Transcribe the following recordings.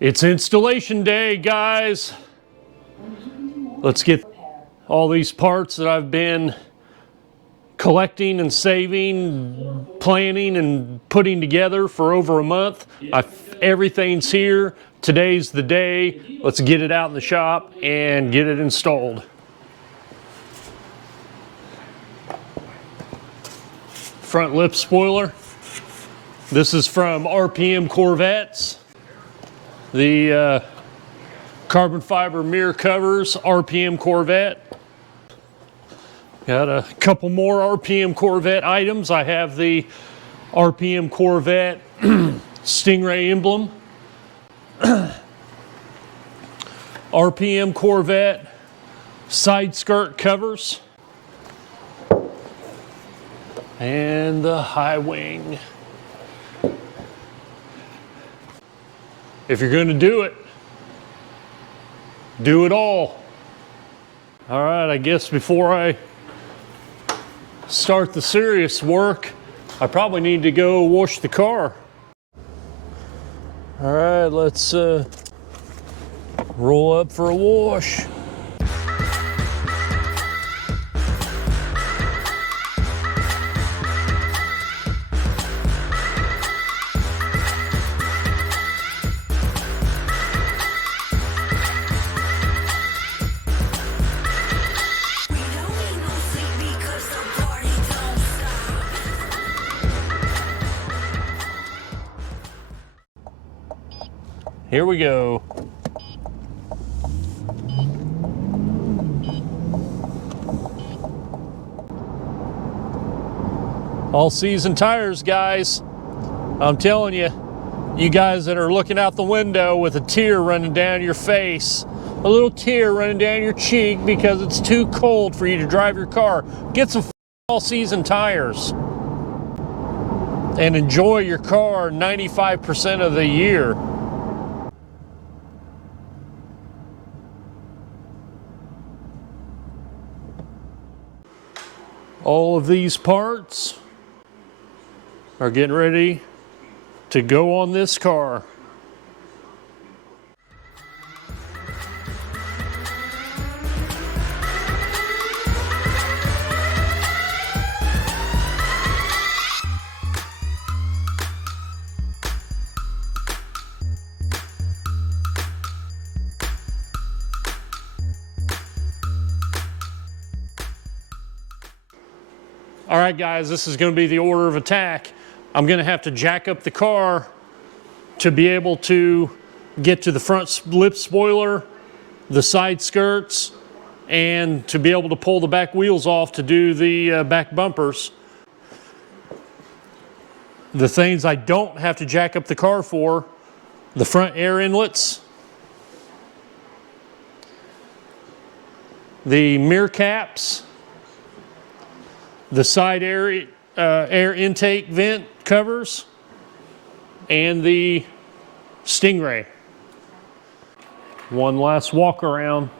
It's installation day, guys. Let's get all these parts that I've been collecting and saving, planning and putting together for over a month. Everything's here. Today's the day. Let's get it out in the shop and get it installed. Front lip spoiler. This is from RPM Corvettes. The carbon fiber mirror covers, RPM Corvette. Got a couple more RPM Corvette items. I have the RPM Corvette Stingray emblem. RPM Corvette side skirt covers. And the high wing. If you're going to do it all. All right, I guess before I start the serious work, I probably need to go wash the car. All right, let's roll up for a wash. Here we go. All season tires, guys. I'm telling you, you guys that are looking out the window with a tear running down your face, a little tear running down your cheek because it's too cold for you to drive your car, get some all season tires and enjoy your car 95% of the year. All of these parts are getting ready to go on this car. All right, guys, this is going to be the order of attack. I'm going to have to jack up the car to be able to get to the front lip spoiler, the side skirts, and to be able to pull the back wheels off to do the back bumpers. The things I don't have to jack up the car for, the front air inlets, the mirror caps, the side air intake vent covers, and the Stingray. One last walk around.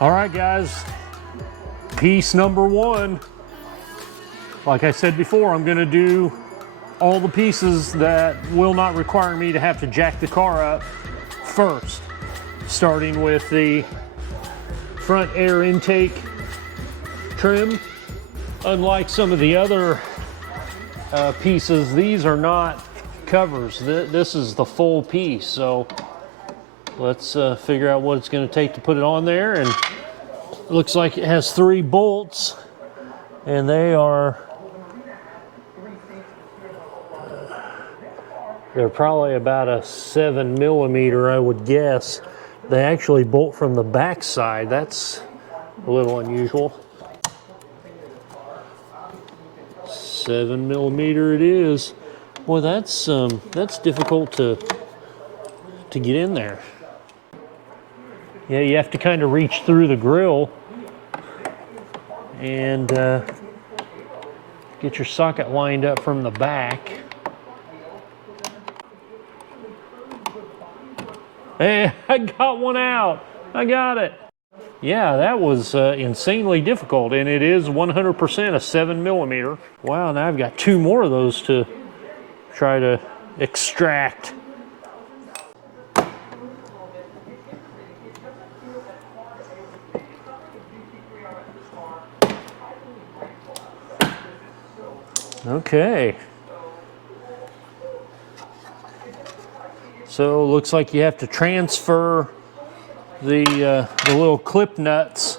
All right, guys, piece number one. Like I said before, I'm gonna do all the pieces that will not require me to have to jack the car up first, starting with the front air intake trim. Unlike some of the other pieces, these are not covers. This is the full piece, so let's figure out what it's going to take to put it on there. And it looks like it has 3 bolts, and they're probably about a 7mm, I would guess. They actually bolt from the back side. That's a little unusual. 7mm it is. Boy, that's difficult to get in there. Yeah, you have to kind of reach through the grill and get your socket lined up from the back. Hey, I got one out. I got it. Yeah, that was insanely difficult, and it is 100% a 7mm. Wow, now I've got 2 more of those to try to extract. Okay. So looks like you have to transfer the little clip nuts.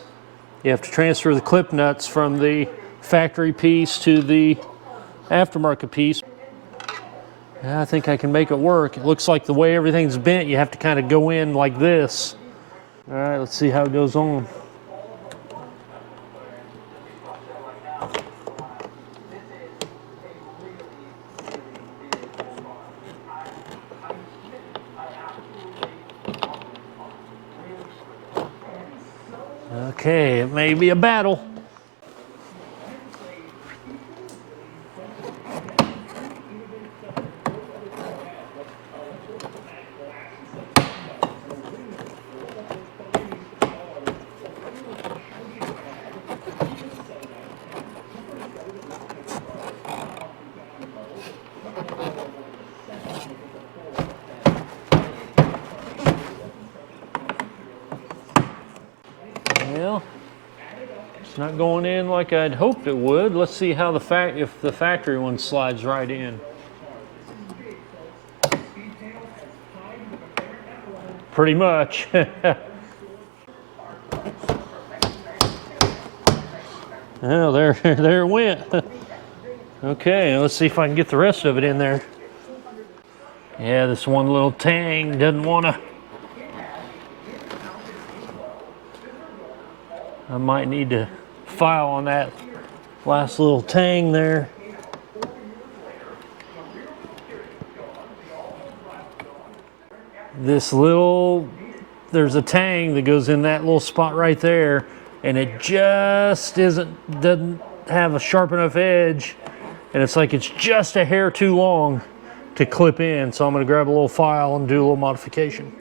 You have to transfer the clip nuts from the factory piece to the aftermarket piece. I think I can make it work. It looks like the way everything's bent, you have to kind of go in like this. All right, let's see how it goes on. Okay, it may be a battle. Well, it's not going in like I'd hoped it would. Let's see how if the factory one slides right in. Pretty much. Oh, there it went. Okay, let's see if I can get the rest of it in there. Yeah, this one little tang doesn't want to. I might need to file on that last little tang there. There's a tang that goes in that little spot right there, and it just doesn't have a sharp enough edge, and it's like it's just a hair too long to clip in. So I'm going to grab a little file and do a little modification.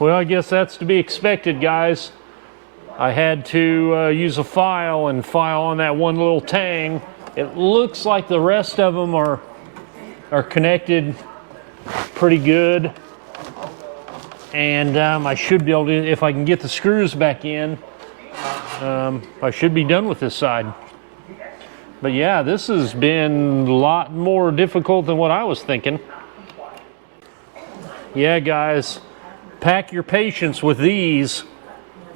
Well, I guess that's to be expected, guys. I had to use a file and file on that one little tang. It looks like the rest of them are connected pretty good. And I should be able to, if I can get the screws back in, I should be done with this side. But yeah, this has been a lot more difficult than what I was thinking. Yeah, guys. Pack your patience with these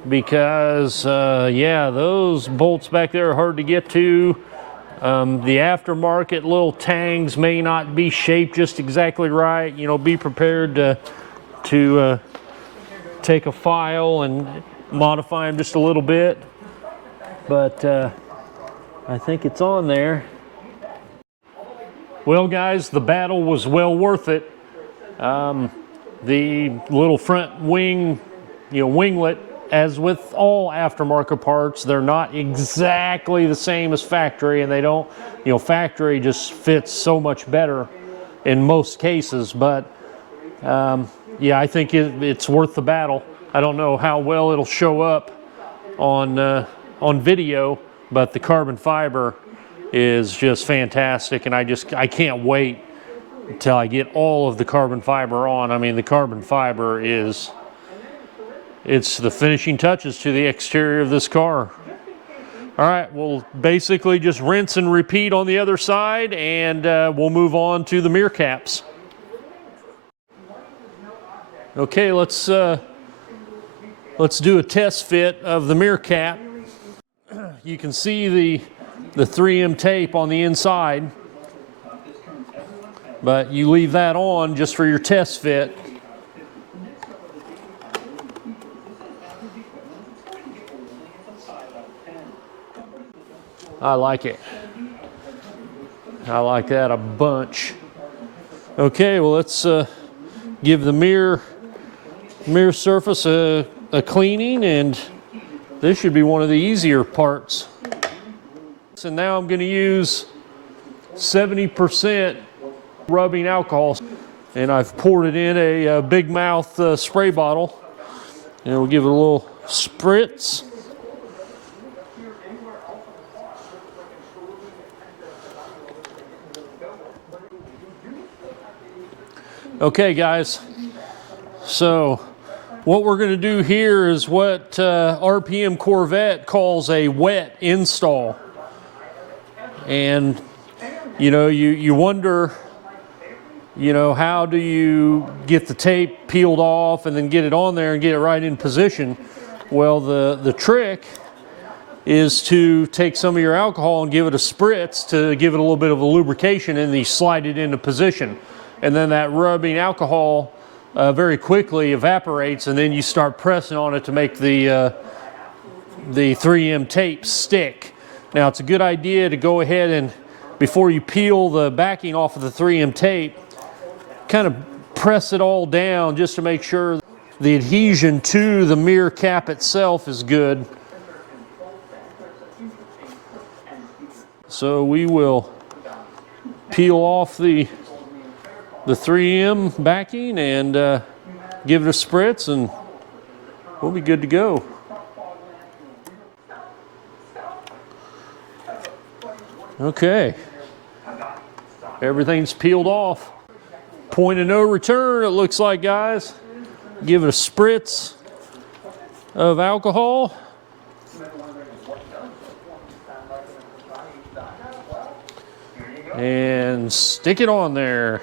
because, yeah, those bolts back there are hard to get to. The aftermarket little tangs may not be shaped just exactly right. You know, be prepared to take a file and modify them just a little bit. But I think it's on there. Well, guys, the battle was well worth it. The little front wing, winglet, as with all aftermarket parts, they're not exactly the same as factory, and they don't, factory just fits so much better in most cases. But yeah, I think it's worth the battle. I don't know how well it'll show up on video, but the carbon fiber is just fantastic, and I can't wait until I get all of the carbon fiber on. I mean, the carbon fiber it's the finishing touches to the exterior of this car. All right, we'll basically just rinse and repeat on the other side, and we'll move on to the mirror caps. Okay, let's do a test fit of the mirror cap. You can see the 3M tape on the inside, but you leave that on just for your test fit. I like it. I like that a bunch. Okay, well, let's give the mirror mirror surface a cleaning, and this should be one of the easier parts. So now I'm going to use 70% rubbing alcohol, and I've poured it in a big mouth spray bottle, and we'll give it a little spritz. Okay guys, so what we're going to do here is what RPM Corvette calls a wet install. And you know, you wonder, you know, how do you get the tape peeled off and then get it on there and get it right in position? Well, the trick is to take some of your alcohol and give it a spritz to give it a little bit of a lubrication, and then you slide it into position. And then that rubbing alcohol very quickly evaporates, and then you start pressing on it to make the 3M tape stick. Now it's a good idea to go ahead and, before you peel the backing off of the 3M tape, kind of press it all down just to make sure the adhesion to the mirror cap itself is good. So we will peel off the 3M backing and give it a spritz, and we'll be good to go. Okay, everything's peeled off. Point of no return, it looks like, guys. Give it a spritz of alcohol. And stick it on there.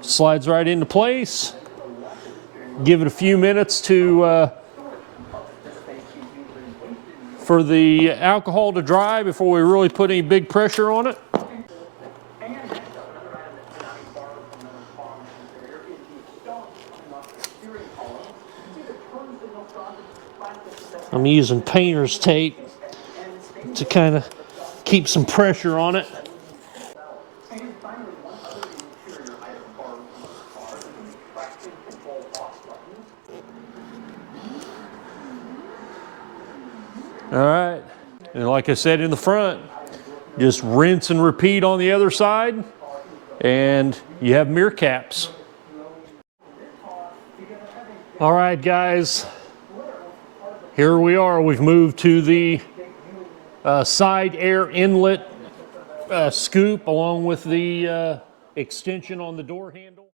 Slides right into place. Give it a few minutes to for the alcohol to dry before we really put any big pressure on it. I'm using painter's tape to kind of keep some pressure on it. All right, and like I said in the front, just rinse and repeat on the other side, and you have mirror caps. All right, guys, here we are. We've moved to the side air inlet scoop, along with the extension on the door handle.